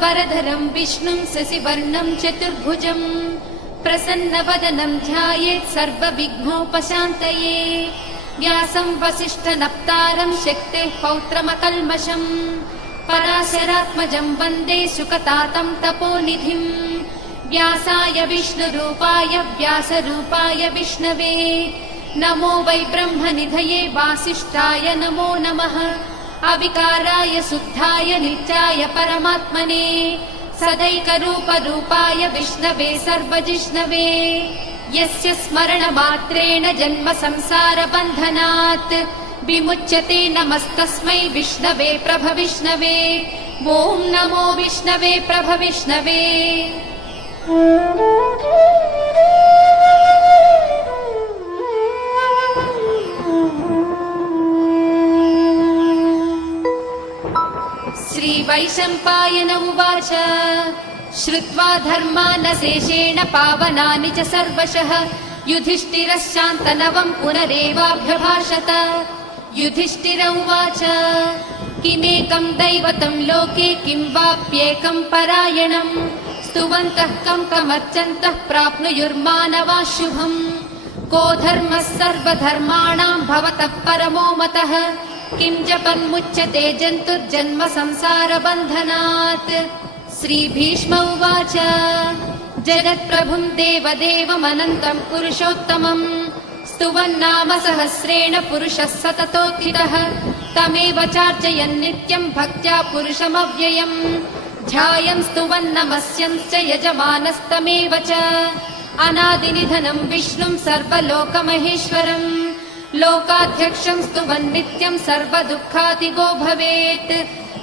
शुक्लाम्बरधरं विष्णुं शशिवर्णं चतुर्भुजं प्रसन्नवदनं ध्यायेत् सर्वविघ्नोपशान्तये। व्यासं वसिष्ठनप्तारं शक्तेः पौत्रमकल्मषम् पराशरात्मजं वन्दे सुकतातं तपोनिधिम्। व्यासाय विष्णुरूपाय व्यासरूपाय विष्णवे नमो वै ब्रह्मनिधये वासिष्ठाय नमो नमः। अविकाराय शुद्धाय नित्याय परमात्मने सदैकरूपरूपाय विष्णवे सर्वजिष्णवे। यस्य स्मरणमात्रेण जन्म संसारबन्धनात् विमुच्यते नमस्तस्मै विष्णवे प्रभविष्णवे। ॐ नमो विष्णवे प्रभविष्णवे। श्रीवैशम्पायन उवाच श्रुत्वा धर्मानशेषेण पावनानि च सर्वशः युधिष्ठिरश्शान्तनवं पुनरेवाभ्यभाषत। युधिष्ठिर उवाच किमेकं दैवतं लोके किं वाप्येकं परायणम् स्तुवन्तः कं कमर्चन्तः प्राप्नुयुर्मानवाः शुभम्। को धर्मः सर्वधर्माणां भवतः परमो मतः किं जपन्मुच्यते जन्तुर्जन्म संसारबन्धनात्। श्रीभीष्म उवाच जगत्प्रभुं देवदेवमनन्तं पुरुषोत्तमं स्तुवन्नाम सहस्रेण पुरुषः सततोत्थितः तमेव चार्चयन् नित्यं भक्त्या पुरुषमव्ययम्। ध्यायन् स्तुवन्नमस्यंश्च यजमानस्तमेव च अनादिनिधनं विष्णुं सर्वलोकमहेश्वरम्। लोकाध्यक्षं स्तुवन् नित्यं सर्वदुःखातिगो भवेत्।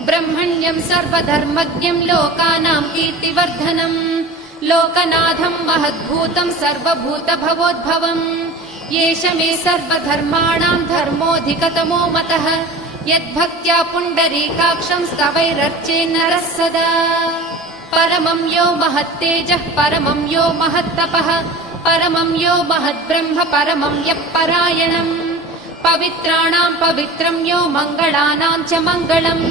ब्रह्मण्यं सर्वधर्मज्ञं लोकानां कीर्तिवर्धनम् लोकनाथं महद्भूतं सर्वभूतभवोद्भवम्। एष मे सर्वधर्माणां धर्मोऽधिकतमो मतः यद्भक्त्या पुण्डरीकाक्षं स्तवैरर्चेन्नरः सदा। परमं यो महत्तेजः परमं यो महत्तपः परमं यो महद्ब्रह्म परमं यः परायणम्। पवित्राणां पवित्रं यो मङ्गलानां च मङ्गलम्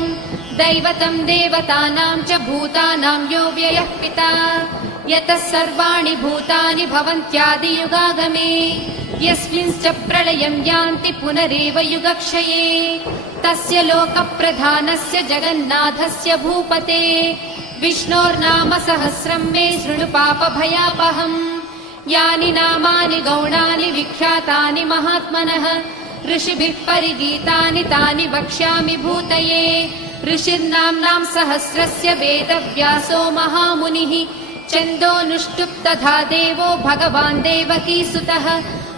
दैवतं देवतानां च भूतानां यो व्ययः पिता। यतः सर्वाणि भूतानि भवन्त्यादियुगागमे यस्मिंश्च प्रलयं यान्ति पुनरेव युगक्षये। तस्य लोकप्रधानस्य जगन्नाथस्य भूपते विष्णोर्नाम सहस्रं मे शृणु पापभयापहम्। यानि नामानि गौणानि विख्यातानि महात्मनः ऋषिभिः परिगीतानि तानि वक्ष्यामि भूतये। ऋषिर्नाम्नां सहस्रस्य वेदव्यासो महामुनिः छन्दोऽनुष्टुप् तथा देवो भगवान् देवकीसुतः।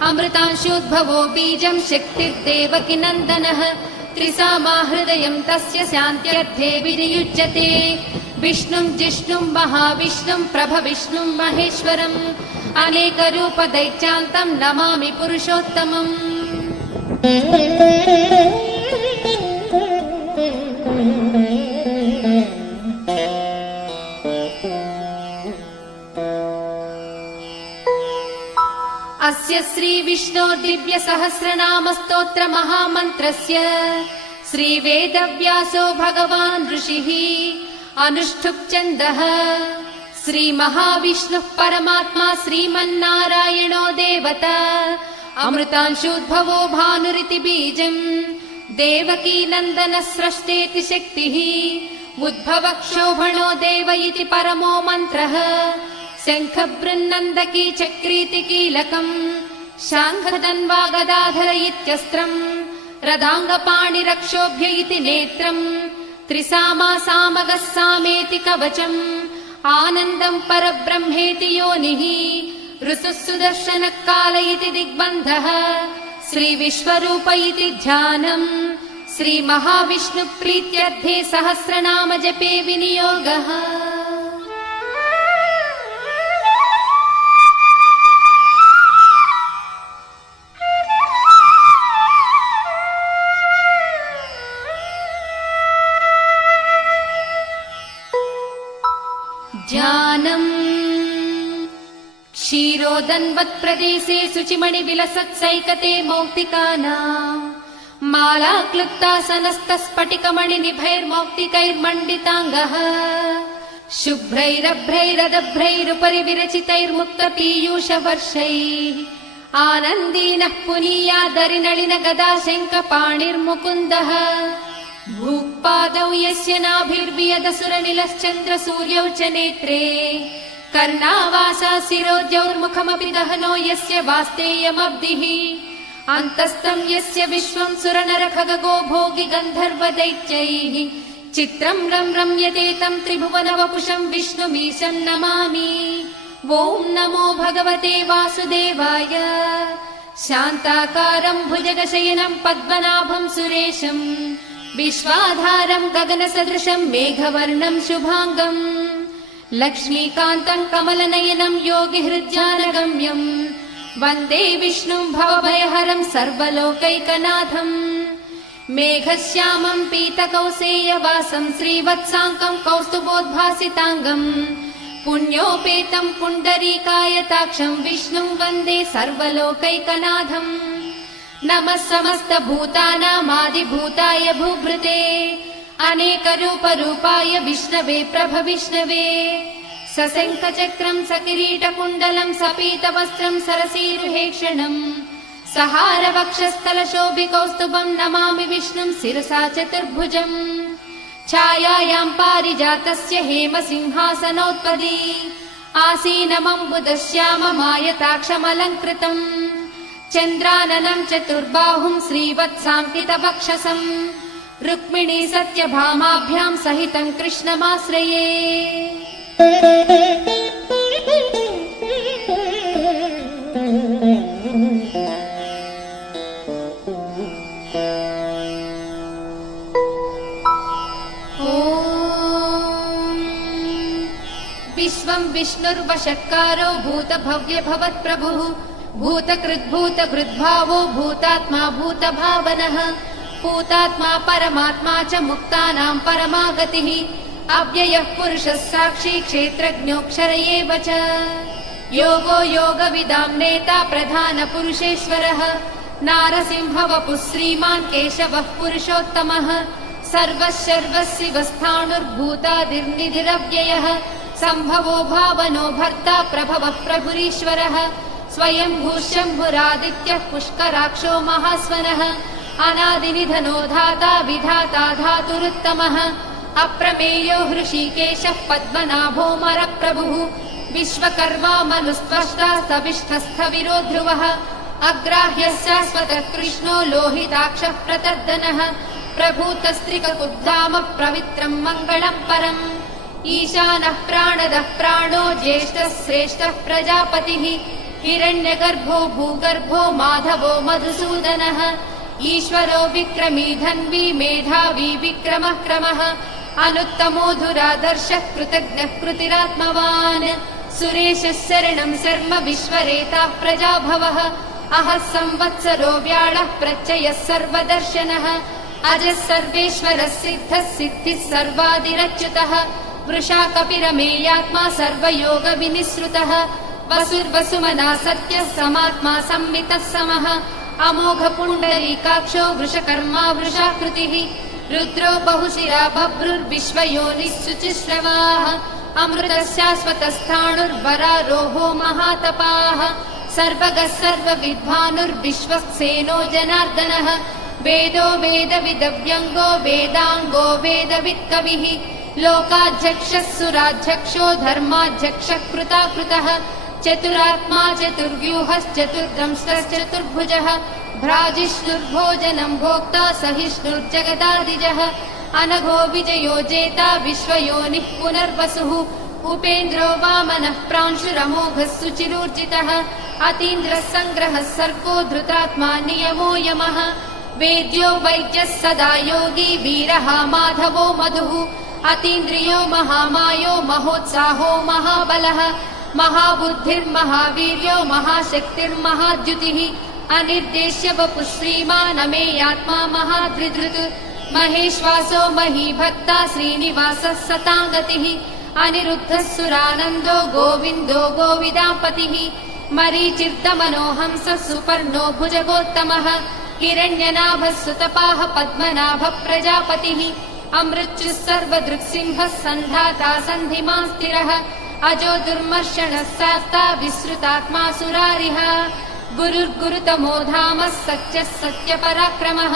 अमृतांशोद्भवो बीजं शक्तिर्देवकी नन्दनः त्रिसामा हृदयं तस्य शान्त्यर्थे विनियुज्यते। विष्णुं जिष्णुं महाविष्णुं प्रभविष्णुं महेश्वरम् अनेकरूपदैत्यान्तं नमामि पुरुषोत्तमम्। अस्य श्रीविष्णोर्दिव्यसहस्रनामस्तोत्र महामन्त्रस्य श्रीवेदव्यासो भगवान् ऋषिः अनुष्ठुप् छन्दः। श्रीमहाविष्णुः परमात्मा श्रीमन्नारायणो देवता अमृतांशोद्भवो भानुरिति बीजम् देवकी नन्दनः स्रष्टेति शक्तिः उद्भवक्षोभणो देव इति परमो मन्त्रः। शङ्खबृन्नन्दकी चक्रीति कीलकम् शाङ्खधन्वा गदाधर इत्यस्त्रम् रदाङ्गपाणिरक्षोभ्य इति नेत्रम् त्रिसामा सामगः सामेति कवचम् आनन्दं परब्रह्मेति योनिः ऋसुः सुदर्शनः काल इति दिग्बन्धः श्रीविश्वरूप इति ध्यानम् श्रीमहाविष्णुप्रीत्यर्थे सहस्रनाम जपे विनियोगः। ध्यानम् क्षीरोदन्वत्प्रदेशे शुचिमणिविलसत्सैकते मौक्तिकानाम् मालाक्लुप्तासनस्तस्फटिकमणिनिभैर्मौक्तिकैर्मण्डिताङ्गः शुभ्रैरभ्रैरदभ्रैरुपरि विरचितैर्मुक्तपीयूषवर्षैः आनन्दीनः पुनीयादरिनलिन गदा शङ्खपाणिर्मुकुन्दः भूपादौ यस्य नाभिर्वियदसुरनिलश्चन्द्रसूर्यौ च नेत्रे कर्णावासा शिरोजौर्मुखमपि दहनो यस्य वास्तेयमब्धिः अन्तस्थं यस्य विश्वं सुरनरखगो भोगि गन्धर्वदैत्यैः चित्रं रम्यते तं त्रिभुवनवपुषं विष्णुमीशं नमामि। ॐ नमो भगवते वासुदेवाय। शान्ताकारं भुजगशयनं पद्मनाभं सुरेशं विश्वाधारं गगनसदृशं मेघवर्णं शुभाङ्गम् लक्ष्मीकान्तं कमलनयनं योगिहृद्यानगम्यं वन्दे विष्णुं भवभयहरं सर्वलोकैकनाथम्। मेघश्यामं पीतकौसेयवासं श्रीवत्साङ्कं कौस्तुभोद्भासिताङ्गम् पुण्योपेतं पुण्डरीकायताक्षं विष्णुं वन्दे सर्वलोकैकनाथम्। नमः समस्तभूतानामादिभूताय भूभृते अनेकरूपरूपाय विष्णवे प्रभविष्णवे सशङ्खचक्रं सकिरीटकुण्डलं सपीतवस्त्रं सरसीरुहेक्षणम् सहारवक्षस्थलशोभिकौस्तुभं नमामि विष्णुं शिरसा चतुर्भुजम्। छायायां पारिजातस्य हेमसिंहासनोत्पदी आसीनमम्बुदश्याममायताक्षमलङ्कृतम् चन्द्राननं चतुर्बाहुं श्रीवत्साङ्कितवक्षसं रुक्मिणी सत्यभामाभ्यां सहितं कृष्णमाश्रये। विश्वं विष्णुर्वषट्कारो भूतभव्यभवत्प्रभुः भूतकृद्भूतभृद्भावो भूतात्मा भूतभावनः भूतात्मा परमात्मा च मुक्तानां परमागतिः अव्ययः पुरुषः साक्षी क्षेत्रज्ञोऽक्षर एव च योगो योगविदां नेता प्रधानपुरुषेश्वरः नारसिंहवपुः श्रीमान् केशवः पुरुषोत्तमः सर्वशर्वशिवस्थाणुर्भूतादिर्निधिरव्ययः सम्भवो भावनो भर्ता प्रभवः प्रभुरीश्वरः स्वयंभू शम्भुरादित्यः पुष्कराक्षो महास्वनः अनादिनिधनो धाता विधाता धातुरुत्तमः अप्रमेयो हृषीकेशः पद्मनाभो मरप्रभुः विश्वकर्मा मनुस्त्वष्टा सविष्ठस्थविरो ध्रुवः अग्राह्यः शाश्वतः कृष्णो लोहिताक्षः प्रतर्दनः प्रभूतस्त्रिककुद्धाम पवित्रं मङ्गलं परम् ईशानः प्राणदः प्राणो ज्येष्ठः श्रेष्ठः प्रजापतिः हिरण्यगर्भो भूगर्भो माधवो मधुसूदनः ईश्वरो विक्रमी धन्वी मेधावी विक्रमः क्रमः अनुत्तमो धुरादर्शः कृतज्ञः कृतिरात्मवान् सुरेशः शरणं शर्म विश्वरेताः प्रजाभवः अहः संवत्सरो व्याळः प्रत्ययः सर्वदर्शनः अजः सर्वेश्वरः सिद्धः सिद्धिः सर्वादिरच्युतः वृषा कपिरमेयात्मा सर्वयोगविनिसृतः वसुर्वसुमना सत्यः समात्मा संमितः समः अमोघ पुण्डरीकाक्षो वृषकर्मा वृषाकृतिः रुद्रो बहुशिरा बभ्रुर्विश्वयोनिः शुचिश्रवाः अमृतः शाश्वतस्थाणुर्वरारोहो महातपाः सर्वगः सर्वविद्वानुर्विश्वक्सेनो जनार्दनः वेदो वेदविदव्यङ्गो वेदाङ्गो वेदवित्कविः लोकाध्यक्षः सुराध्यक्षो धर्माध्यक्षः कृताकृतः चतुरात्मा चतुर्व्यूहश्चतुर्दंष्टश्चतुर्भुजः भ्राजिष्णुर्भोजनं भोक्ता सहिष्णुर्जगदादिजः अनघो विजयो जेता विश्वयोनिः पुनर्वसुः उपेन्द्रो वामनः प्रांशुरमोघः सुचिरूर्जितः अतीन्द्रः सङ्ग्रहः सर्गो धृतात्मा नियमो यमः वेद्यो वैद्यः सदा योगी वीरः माधवो मधुः अतीन्द्रियो महामायो महोत्साहो महाबलः महाबुद्धिर्महावीर्यो महाशक्तिर्महाद्युतिः अनिर्देश्य वपुः श्रीमान् अमेयात्मा महाधृधृत् महेश्वासो महीभक्ता श्रीनिवासः सताङ्गतिः अनिरुद्धः सुरानन्दो गोविन्दो गोविदापतिः मरीचिर्दमनोहंसः सुपर्णो भुजगोत्तमः हिरण्यनाभः सुतपाः पद्मनाभः प्रजापतिः अमृत्युः सर्वदृक्सिंहः सन्धाता सन्धिमान् स्थिरः अजो दुर्मर्षणः सास्ता विसृतात्मा सुरारिः गुरुर्गुरुतमो धामः सत्यः सत्यपराक्रमः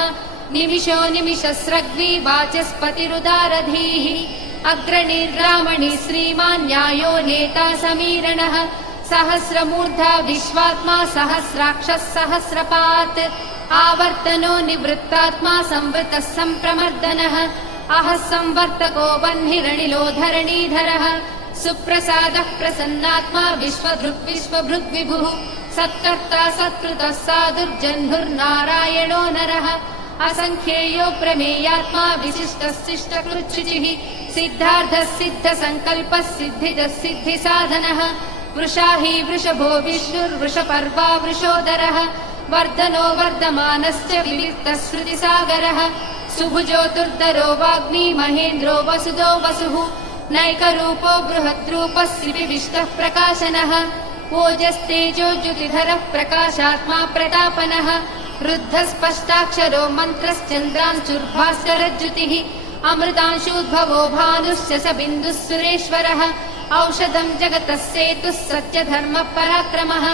निमिषो निमिषस्रग्वी वाचस्पतिरुदारधीः अग्रणीर्रामणि श्रीमान् न्यायो नेता समीरणः सहस्रमूर्धा विश्वात्मा सहस्राक्षः सहस्रपात् आवर्तनो निवृत्तात्मा संवृतः सम्प्रमर्दनः अहः संवर्तको वह्निरनिलो धरणीधरः सुप्रसादः प्रसन्नात्मा विश्वधृक् विश्वभृग्विभुः सत्कर्ता सत्कृतः साधुर्जह्नुर्नारायणो नरः असंख्येयो प्रमेयात्मा विशिष्टः शिष्टकृच्छुचिः सिद्धार्थः सिद्धसङ्कल्पः सिद्धिदः सिद्धिसाधनः वृषाही वृषभो विष्णुर्वृषपर्वा वृषोदरः वर्धनो वर्धमानश्च विविक्तः श्रुतिसागरः सुभुजो दुर्धरो वाग्मी महेन्द्रो वसुदो वसुः नैकरूपो बृहद्रूपः श्रीविविष्टः प्रकाशनः ओजस्तेजो ज्युतिधरः प्रकाशात्मा प्रतापनः रुद्धस्पष्टाक्षरो मन्त्रश्चन्द्रांशुर्भास्करज्युतिः अमृतांशूद्भवो भानुश्च स बिन्दुः सुरेश्वरः औषधम् जगतः सेतुः सत्यधर्मः पराक्रमः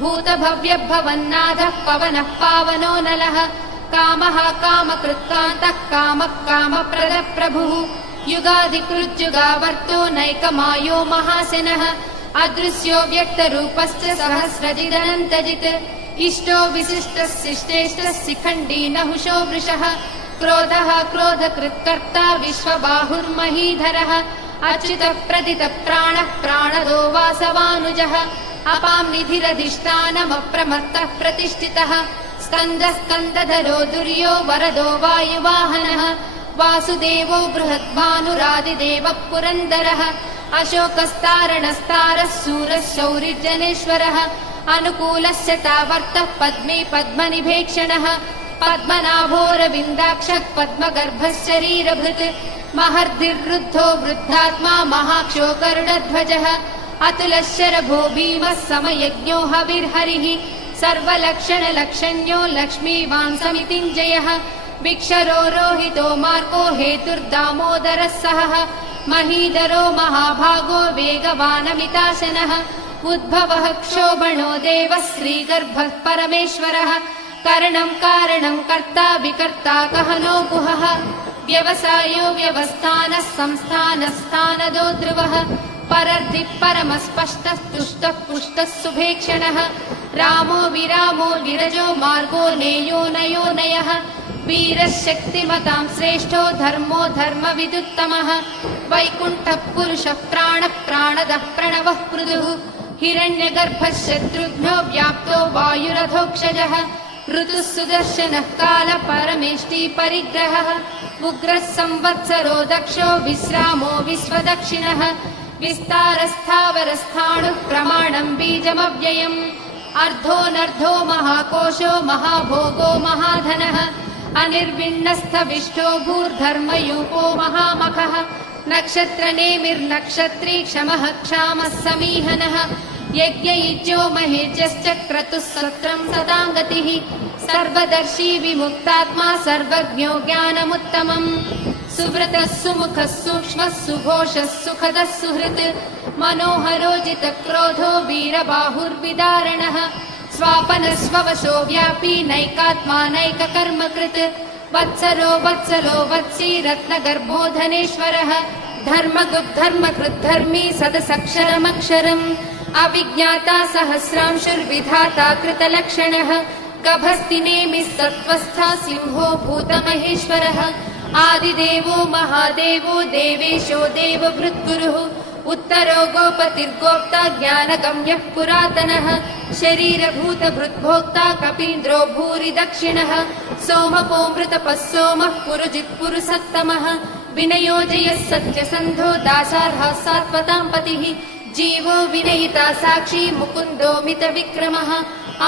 भूतभव्यभवन्नाथः पवनः पावनो नलः कामः कामकृत्कान्तः कामः कामप्रदः प्रभुः युगाधिकृज्युगावर्तो नैकमायो महासेनः अदृश्यो व्यक्तरूपश्च सहस्रजिदनन्तजित् इष्टो विशिष्टः शिष्टेष्टः शिखण्डी नहुषो वृषः क्रोधः क्रोधकृत्कर्ता विश्वबाहुर्महीधरः अच्युतः प्रदितः प्राणः प्राणदो वासवानुजः अपां निधिरधिष्ठानमप्रमत्तः प्रतिष्ठितः स्कन्दः स्कन्दधरो दुर्यो वरदो वायुवाहनः वासुदेवो बृहद्भानुरादिदेवः पुरन्दरः अशोकस्तारणस्तारः शूरः शौरिर्जनेश्वरः अनुकूलस्य तावर्तः पद्मे पद्मनिभेक्षणः पद्मनाभोरविन्दाक्षः पद्मगर्भः शरीरभृत् महर्धिर्वृद्धो वृद्धात्मा महाक्षो गरुडध्वजः अतुलशरभो भीमः समयज्ञो हविर्हरिः सर्वलक्षणलक्षण्यो लक्ष्मीवान् समितिञ्जयः विक्षरो रोहितो मार्गो हेतुर्दामोदरः सहः महीधरो महाभागो वेगवानमिताशनः उद्भवः क्षोभणो देवः श्रीगर्भः परमेश्वरः करणं कारणं कर्ता विकर्ता गहनो गुहः व्यवसायो व्यवस्थानः संस्थानस्थानदो ध्रुवः परर्धिः परमस्पष्टः तुष्टः पुष्टः सुभेक्षणः रामो विरामो विरजो मार्गो नेयो नयो नयः वीरः शक्तिमतां श्रेष्ठो धर्मो धर्मविदुत्तमः वैकुण्ठः पुरुषः प्राणः प्राणदः प्रणवः पृथुः हिरण्यगर्भः शत्रुघ्नो व्याप्तो वायुरथोक्षजः ऋतुः सुदर्शनः कालः परमेष्टि परिग्रहः उग्रः संवत्सरो दक्षो विश्रामो विश्वदक्षिणः विस्तारस्थावरस्थाणुः प्रमाणं बीजमव्ययम् अर्धोऽनर्धो महाकोशो महाभोगो महाधनः अनिर्विण्णस्थविष्टो भूर्धर्मयूपो महामखः नक्षत्रनेमिर्नक्षत्री क्षमः क्षामः समीहनः यज्ञयुज्यो महेज्यश्च क्रतुः सत्रं सदाङ्गतिः सर्वदर्शी विमुक्तात्मा सर्वज्ञो ज्ञानमुत्तमम् सुव्रतः सुमुखः सूक्ष्मः सुघोषः सुखदः सुहृत् मनोहरोजितक्रोधो वीरबाहुर्विदारणः स्वापनः स्ववशो व्यापी नैकात्मा नैककर्मकृत् वत्सरो वत्सलो वत्सी रत्नगर्भो धनेश्वरः धर्मकृद्धर्मी सदसक्षरमक्षरम् अविज्ञाता सहस्रांशुर्विधाता कृतलक्षणः गभस्तिनेमिः सत्त्वस्था सिंहो भूतमहेश्वरः आदिदेवो महादेवो देवेशो देवभृद्गुरुः उत्तरो गोपतिर्गोप्ता ज्ञानगम्यः पुरातनः शरीरभूतभृद्भोक्ता कपीन्द्रो भूरि दक्षिणः सोमपो मृतपः सोमः पुरुजित्पुरुषत्तमः विनयोजयः सत्यसन्धो दासार्हः सात्वतां पतिः जीवो विनयिता साक्षी मुकुन्दो मितविक्रमः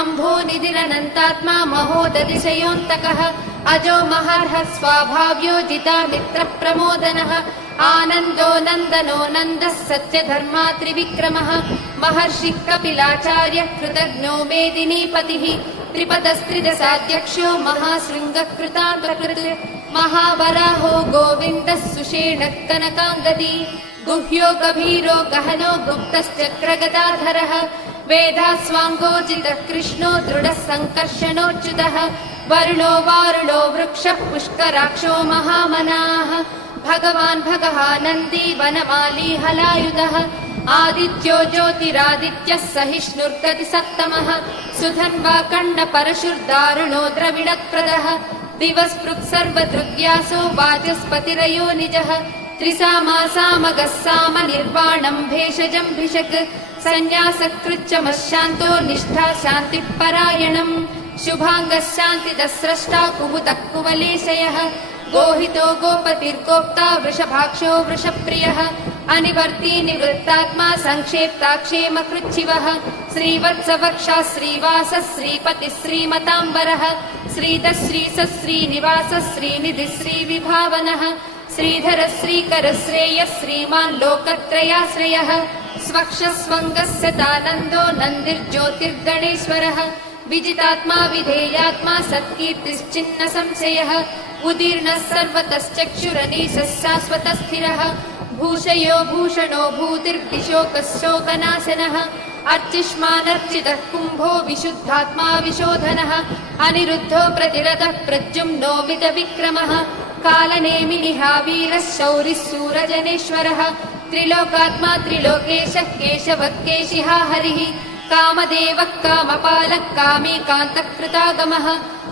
अम्भो निधिरनन्तात्मा महोदतिशयोऽन्तकः अजो महार्हः स्वाभाव्यो जिता मित्रप्रमोदनः आनन्दो नन्दनो नन्दः सत्यधर्मा त्रिविक्रमः महर्षिः कपिलाचार्यः कृतज्ञो मेदिनीपतिः त्रिपदस्त्रिदशाध्यक्षो महाशृङ्गकृतान्तकृत् महावराहो गोविन्दः सुषेणः कनकाङ्गदी गुह्यो गभीरो गहनो गुप्तश्चक्रगदाधरः वेदास्वाङ्गोजितः कृष्णो दृढः सङ्कर्षणोच्युतः वरुणो वारुणो वृक्षः पुष्कराक्षो महामनाः भगवान् भगवानन्दी वनमाली हलायुधः आदित्यो ज्योतिरादित्यः सहिष्णुर्गतिसत्तमः सुधन्वा कण्डपरशुर्दारुणो द्रविणप्रदः दिवस्पृक् सर्वदृग्यासो वाचस्पतिरयो निजः त्रिसामासामगः साम निर्वाणम् भेषजम् भिषक् सन्न्यासकृच्चमशान्तो निष्ठा शान्तिः परायणम् शुभाङ्गः शान्तिदः स्रष्टा कुमुदः कुवलेशयः गोहितो गोपतिर्गोप्ता वृषभाक्षो वृषप्रियः अनिवर्ती निवृत्तात्मा संक्षेप्ताक्षेमकृच्छिवः श्रीवत्सवक्षा श्रीवासः श्रीपतिः श्रीमताम्बरः श्रीधः श्रीसः श्रीनिवासः श्रीनिधिः श्रीविभावनः श्रीधर श्रीकर श्रेयः श्रीमान् लोकत्रयाश्रयः स्वक्षस्वङ्गस्य तानन्दो नन्दिर्ज्योतिर्गणेश्वरः विजितात्मा विधेयात्मा सत्कीर्तिश्चिन्न संशयः उदीर्णः सर्वतश्चक्षुरनीशः शाश्वतस्थिरः भूषयो भूषणो भूतिर्दिशोकः शोकनाशनः अर्चिष्मानर्चितः कुम्भो विशुद्धात्मा विशोधनः अनिरुद्धो प्रतिरतः प्रद्युम्नो मितविक्रमः कालनेमिनिहा वीरः शौरिः सूरजनेश्वरः त्रिलोकात्मा त्रिलोकेशः केशवः केशिहा हरिः कामदेवः कामपालः कामीकान्तः कृतागमः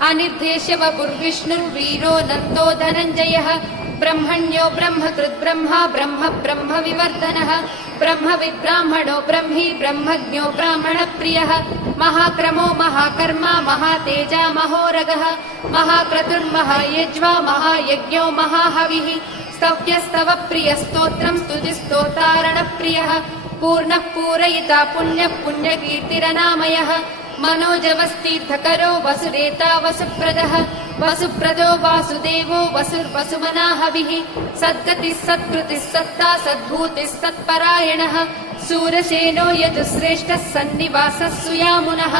अनिर्देश्य वपुर्विष्णुर्वीरो नन्दो धनञ्जयः ब्रह्मण्यो ब्रह्मकृत् ब्रह्मा ब्रह्म ब्रह्म विवर्धनः ब्रह्मविद्ब्राह्मणो ब्रह्मी ब्रह्मज्ञो ब्राह्मणप्रियः महाक्रमो महाकर्मा महातेजा महोरगः महाक्रतुर्महायज्वा महायज्ञो महाहविः स्तव्यस्तव प्रियस्तोत्रम् स्तुतिस्तोतारणप्रियः पूर्णः पूरयिता पुण्यः पुण्यकीर्तिरनामयः मनोजवस्तीर्थकरो वसुरेता वसुप्रदः वसुप्रदो वासुदेवो वसुर्वसुमनाहविः सद्गतिः सत्कृतिः सत्ता सद्भूतिः सत्परायणः सूरसेनो यजुश्रेष्ठः सन्निवासः सुयामुनः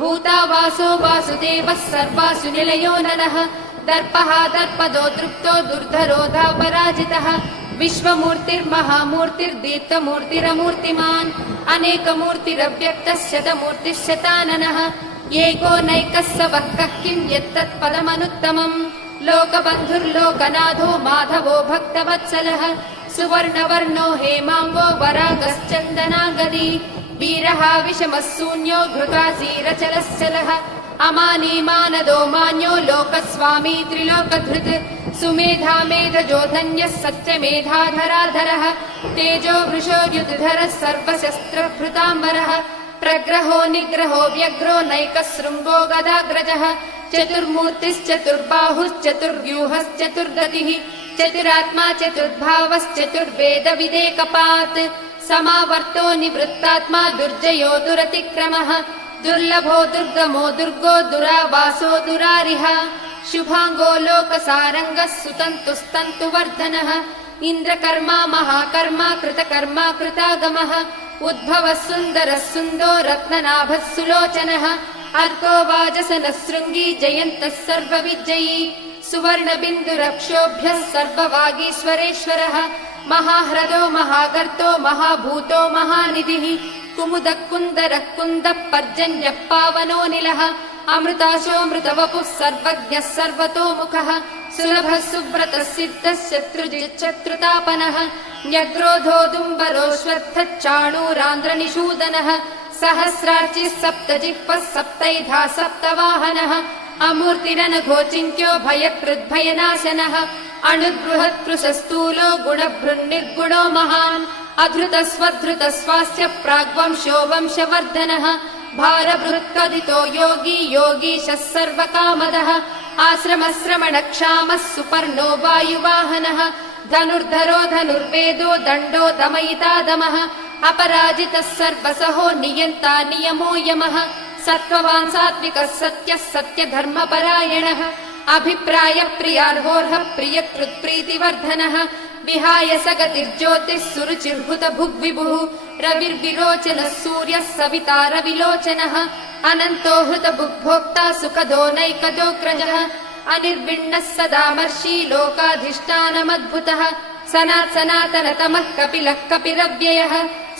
भूतावासो वासुदेवः सर्वासु निलयो ननः दर्पः दर्पदो दृप्तो दुर्धरो धापराजितः विश्वमूर्तिर्महामूर्तिर्दीप्तमूर्तिरमूर्तिमान् अनेकमूर्तिरव्यक्तः शतमूर्तिः शताननः एको नैकः स वः कः किम् यत्तत्पदमनुत्तमम् लोकबन्धुर्लोकनाथो माधवो भक्तवत्सलः सुवर्णवर्णो हेमाङ्गो वरागश्चन्दनागदी वीरः विषमः शून्यो घृतासीरचलश्चलः अमानी मानदो मान्यो लोकस्वामी त्रिलोकधृत् सुमेधा मेधजो धन्यः सत्यमेधाधराधरः तेजो वृषो युधरः सर्वशस्त्रभृताम्बरः प्रग्रहो निग्रहो व्यग्रो नैकः शृङ्गो गदाग्रजः चतुर्मूर्तिश्चतुर्बाहुश्चतुर्व्यूहश्चतुर्गतिः चतुरात्मा चतुर्भावश्चतुर्वेदविदेकपात् समावर्तो निवृत्तात्मा दुर्जयो दुरतिक्रमः दुर्लभो दुर्गमो दुर्गो दुरावासो दुरारिः शुभाङ्गो लोकसारङ्गः सुतन्तुस्तन्तुवर्धनः इन्द्रकर्मा महाकर्मा कृतकर्मा कृतागमः उद्भवः सुन्दरः सुन्दो रत्ननाभः सुलोचनः अर्को वाजसनः शृङ्गी जयन्तः सर्वविजयी सुवर्णबिन्दुरक्षोभ्यः सर्ववागीश्वरेश्वरः महाह्रदो महागर्तो महाभूतो महानिधिः कुमुदः कुन्दरः कुन्दः पर्जन्यः पावनोऽनिलः अमृताशोऽमृतवपुः सर्वज्ञः सर्वतोमुखः सुलभः सुव्रतः सिद्धः शत्रुजिच्छत्रुतापनः न्यग्रोधोदुम्बरोऽश्वत्थश्चाणूरान्ध्रनिषूदनः सहस्रार्चिः सप्तजिह्वः सप्तैधा सप्तवाहनः अमूर्तिरनघोचिन्त्यो भयकृद्भयनाशनः अणुबृहत्पृशस्थूलो गुणभृन्निर्गुणो महान् अधृतस्वधृतस्वास्य प्राग्वंशो वंशवर्धनः भारभृत्कदितो योगी योगीशः सर्वकामदः आश्रमश्रमणक्षामः सुपर्णो वायुवाहनः धनुर्धरो धनुर्वेदो दण्डो दमयिता दमः अपराजितः सर्वसहो नियन्ता नियमो यमः सत्त्ववान् सात्विकः सत्यः सत्यधर्मपरायणः अभिप्रायप्रियार्होर्हः प्रियकृत्प्रीतिवर्धनः विहाय सगतिर्ज्योतिः सुरुचिर्भुत भुग्विभुः रविर्विलोचनः सूर्यः सविता रविलोचनः अनन्तो हृतबुग्भोक्ता सुखदो नैकदोऽग्रजः अनिर्विण्णः सदामर्षि लोकाधिष्ठानमद्भुतः सनातनतमः कपिलः कपिरव्ययः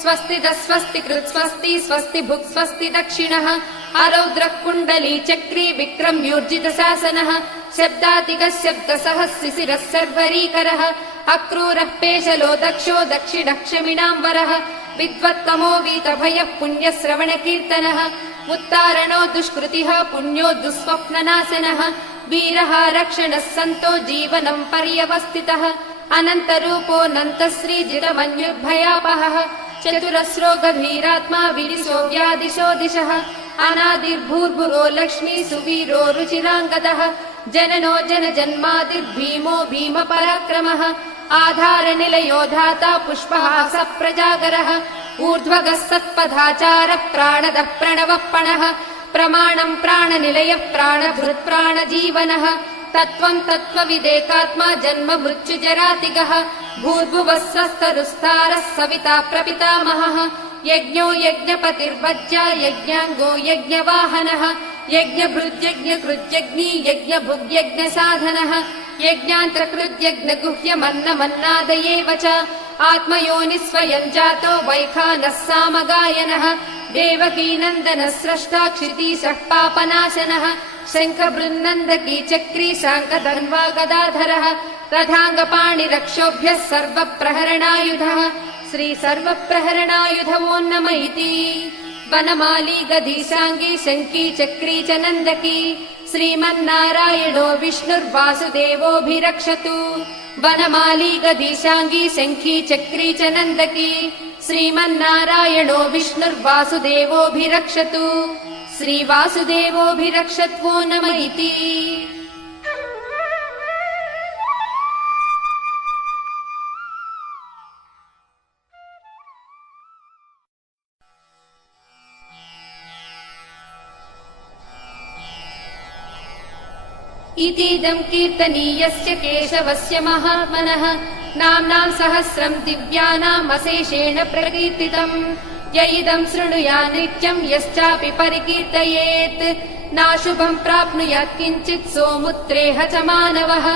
स्वस्तिदः स्वस्तिकृत् स्वस्ति स्वस्ति भुक् स्वस्ति दक्षिणः आरौद्रः कुण्डली चक्री विक्रम्यूर्जितशासनः शब्दातिकः शब्दसः शिशिरः सर्वरीकरः अक्रूरः पेशलो दक्षो दक्षिणः क्षमिणाम्बरः विद्वत्तमो वीतभयः पुण्यश्रवणकीर्तनः उत्तारणो दुष्कृतिः पुण्यो दुःस्वप्ननाशनः वीरः रक्षणः सन्तो जीवनं पर्यवस्थितः अनन्तरूपोऽनन्तश्रीजितमन्युर्भयापहः चतुरस्रो गभीरात्मा विदिशो व्यादिशो दिशः अनादिर्भूर्भुवो लक्ष्मी सुवीरो रुचिराङ्गदः जननो जनजन्मादिर्भीमो भीमपराक्रमः आधारनिलयो धाता पुष्पहास प्रजागरः ऊर्ध्वगः सत्पथाचारः प्राणदः प्रणवः पणः प्रमाणम् प्राणनिलयः प्राणभृत् प्राणजीवनः तत्त्वम् तत्त्वविदेकात्मा जन्म मृत्युजरातिगः भूर्भुवः स्वस्तरुस्तारः सविता प्रपितामहः यज्ञो यज्ञपतिर्वज्या यज्ञाङ्गो यज्ञवाहनः यज्ञभृद्यज्ञकृत्यग्नी यज्ञभुग्यज्ञसाधनः यज्ञान्तकृद्यज्ञगुह्यमन्नमन्नादयेव च आत्मयोनिः स्वयम् जातो वैखानः सामगायनः देवकीनन्दनः स्रष्टा क्षितीशः पापनाशनः शङ्खबृन्नन्दकी चक्री शाङ्कधन्वा गदाधरः रथाङ्गपाणिरक्षोभ्यः सर्वप्रहरणायुधः श्री सर्वप्रहरणायुधवो नम इति वनमाली गदीशाङ्गी शङ्की चक्री च नन्दकी श्रीमन्नारायणो विष्णुर्वासुदेवोऽभिरक्षतु वनमाली गदीशाङ्गी शङ्खी चक्री च नन्दकी श्रीमन्नारायणो विष्णुर्वासुदेवोऽभिरक्षतु श्रीवासुदेवोऽभिरक्षत्वो नम इति इतीदं कीर्तनीयस्य केशवस्य महात्मनः नाम्नां सहस्रं दिव्यानाम् अशेषेण प्रकीर्तितम् य इदं शृणुया नित्यं यश्चापि परिकीर्तयेत् नाशुभं प्राप्नुयात् किञ्चित् सोमुत्रेह च मानवः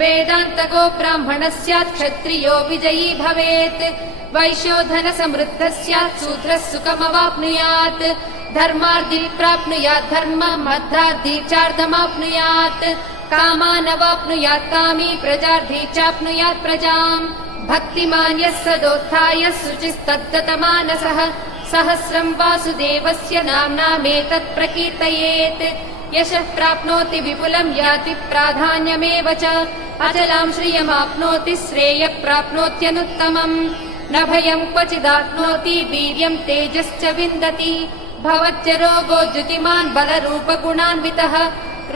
वेदान्तको ब्राह्मणः स्यात् क्षत्रियो विजयी भवेत् वैश्यो धनसमृद्धः स्यात् शूद्रः सुखमवाप्नुयात् धर्मार्धी प्राप्नुयात् धर्मम् अर्थार्थी चार्धमाप्नुयात् कामानवाप्नुयात् कामी प्रजार्थी चाप्नुयात् प्रजाम् भक्तिमान् यः सदोत्थाय शुचिस्तद्गतमानसः सहस्रं वासुदेवस्य नाम्नामेतत् प्रकीर्तयेत् यशः प्राप्नोति विपुलं याति प्राधान्यमेव च अचलां श्रियमाप्नोति श्रेयः प्राप्नोत्यनुत्तमम् न भयं क्वचिदाप्नोति वीर्यं तेजश्च विन्दति भवच्च रोगो द्युतिमान् बलरूपगुणान्वितः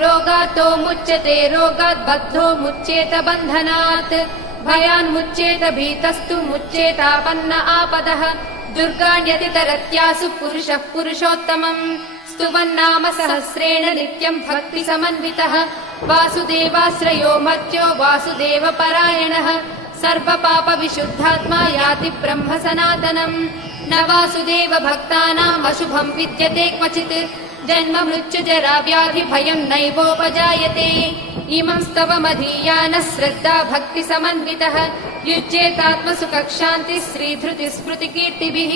रोगातो मुच्यते रोगात् बद्धो मुच्येत बन्धनात् भयान्मुच्येत भीतस्तु मुच्येतापन्न आपदः दुर्गाण्यतितरत्यासु पुरुषः पुरुषोत्तमम् स्तुवन्नाम सहस्रेण नित्यम् भक्तिसमन्वितः वासुदेवाश्रयो मर्त्यो वासुदेवपरायणः सर्वपापविशुद्धात्मा याति ब्रह्म सनातनम् न वासुदेव भक्तानाम् अशुभम् विद्यते क्वचित् जन्म मृत्युजरा व्याधि भयम् नैवोपजायते इमं स्तवमधीयानः श्रद्धा भक्तिसमन्वितः युज्येतात्मसुखशान्तिः श्रीधृतिस्मृतिकीर्तिभिः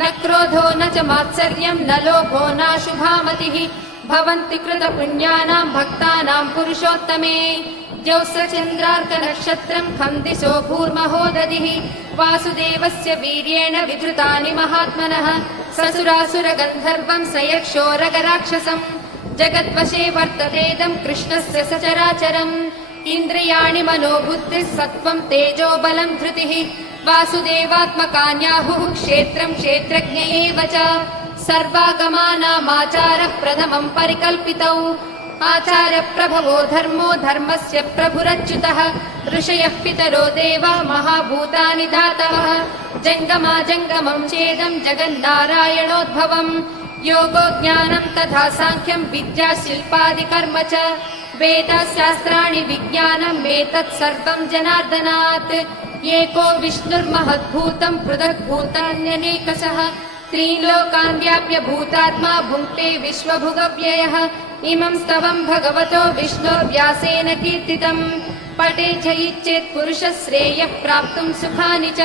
न क्रोधो न च मात्सर्यम् न लोभो नाशुभामतिः भवन्ति कृतपुण्यानाम् भक्तानाम् पुरुषोत्तमे द्यौस्रचन्द्रार्कनक्षत्रम् खम् दिशो भूर्महो दधिः वासुदेवस्य वीर्येण विधृतानि महात्मनः ससुरासुरगन्धर्वम् स यक्षोरगराक्षसम् जगद्वशे वर्ततेदम् कृष्णस्य सचराचरम् इन्द्रियाणि मनोबुद्धिः सत्त्वम् तेजो बलम् धृतिः वासुदेवात्मकान्याहुः क्षेत्रम् क्षेत्रज्ञ एव च सर्वागमानामाचारः प्रथमम् परिकल्पितौ आचार्यप्रभवो धर्मो धर्मस्य प्रभुरच्युतः ऋषयः पितरो देवः महाभूतानि धातवः जङ्गमाजङ्गमम् चेदम् जगन्नारायणोद्भवम् योगो ज्ञानम् तथा साङ्ख्यम् विद्या शिल्पादिकर्म च वेदशास्त्राणि विज्ञानम् एतत् सर्वम् जनार्दनात् एको विष्णुर्महद्भूतम् पृथग्भूतान्यनेकशः त्रीलोकान् व्याप्य भूतात्मा भुङ्क्ते विश्वभुगव्ययः इमं स्तवं भगवतो विष्णोर्व्यासेन कीर्तितम् पठे च इच्छेत् पुरुषः श्रेयः प्राप्तुं सुखानि च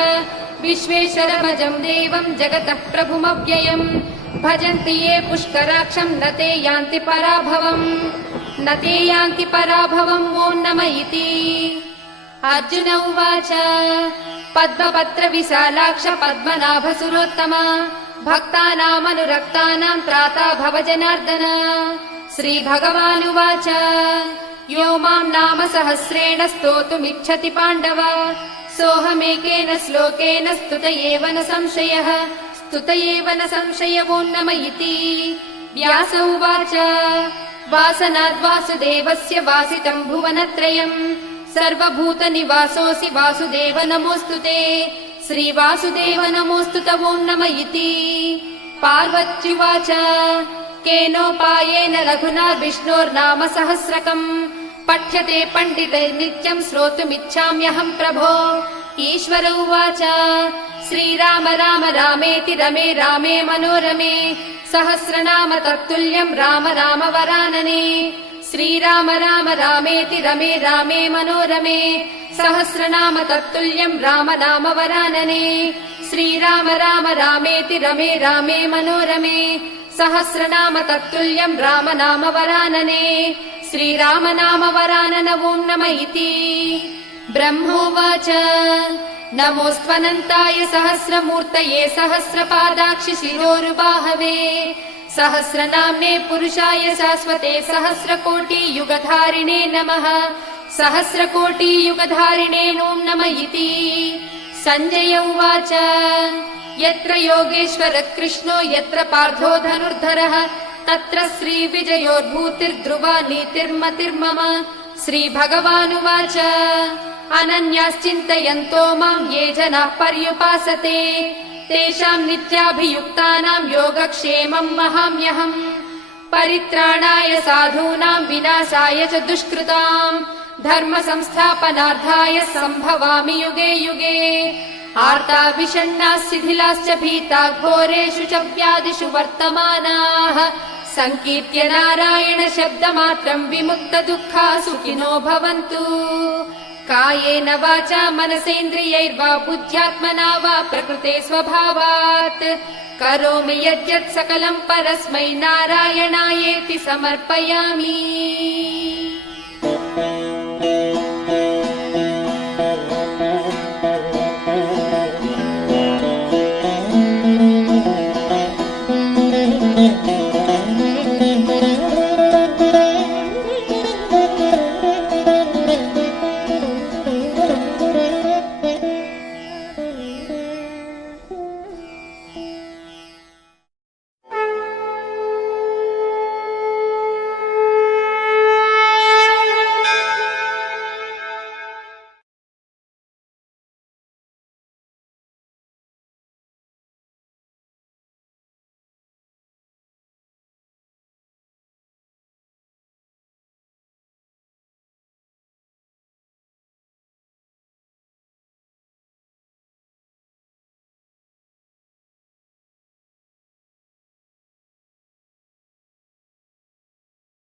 विश्वेश्वरमजं देवं जगतः प्रभुमव्ययम् भजन्ति ये पुष्कराक्षं न ते यान्ति पराभवम् न ते यान्ति पराभवम् ॐ नमः इति। अर्जुन उवाच पद्मपत्र विशालाक्ष पद्मनाभ सुरोत्तम भक्तानामनुरक्तानां त्राता भव जनार्दन। श्रीभगवानुवाच यो मां नाम सहस्रेण स्तोतुमिच्छति पाण्डव सोऽहमेकेन श्लोकेन स्तुत एव न संशयः स्तुत एव न संशय ॐ नमः इति। व्यास उवाच वासनाद्वासुदेवस्य वासितं भुवनत्रयम् सर्वभूतनिवासोऽसि वासुदेव नमोऽस्तु ते श्रीवासुदेव नमोऽस्तु ते ॐ नमः इति। पार्वत्युवाच केनोपायेन लघुना विष्णोर्नाम सहस्रकम् पठ्यते पण्डितैर्नित्यं श्रोतुमिच्छाम्यहं प्रभो। ईश्वर उवाच श्रीराम राम रामेति रमे रामे मनोरमे सहस्रनाम तत्तुल्यं राम राम वरानने। श्रीराम राम रामेति रमे रामे मनोरमे सहस्रनाम तत्तुल्यं राम नाम वरानने। श्रीराम राम रामेति रमे रामे मनोरमे सहस्रनाम तत्तुल्यं राम नाम वरानने। श्रीराम नाम वरानन ॐ नमः इति। ब्रह्मोवाच नमोऽस्त्वनन्ताय सहस्रमूर्तये सहस्रपादाक्ष शिरोरुबाहवे सहस्रनाम्ने पुरुषाय शाश्वते सहस्रकोटियुगधारिणे नमः सहस्रकोटियुगधारिणे ॐ नमः इति। सञ्जय उवाच यत्र योगेश्वर कृष्णो यत्र पार्थो धनुर्धरः तत्र श्रीविजयोर्भूतिर्ध्रुवा नीतिर्मतिर्मम। श्रीभगवानुवाच अनन्याश्चिन्तयन्तो मां ये जनाः पर्युपासते तेषां नित्याभियुक्तानां योगक्षेमं वहाम्यहम्। परित्राणाय साधूनां विनाशाय च दुष्कृतां धर्म संस्थापनार्थाय सम्भवामि युगे युगे। आर्ता विषण्णाः शिथिलाश्च भीता घोरेषु च व्याधिषु वर्तमानाः संकीर्त्य नारायण शब्दमात्रं विमुक्त दुःखा सुखिनो भवन्तु। कायेन वाचा मनसेन्द्रियैर्वा बुद्ध्यात्मना वा प्रकृते स्वभावात् करोमि यद्यत् सकलं परस्मै नारायणायेति समर्पयामि।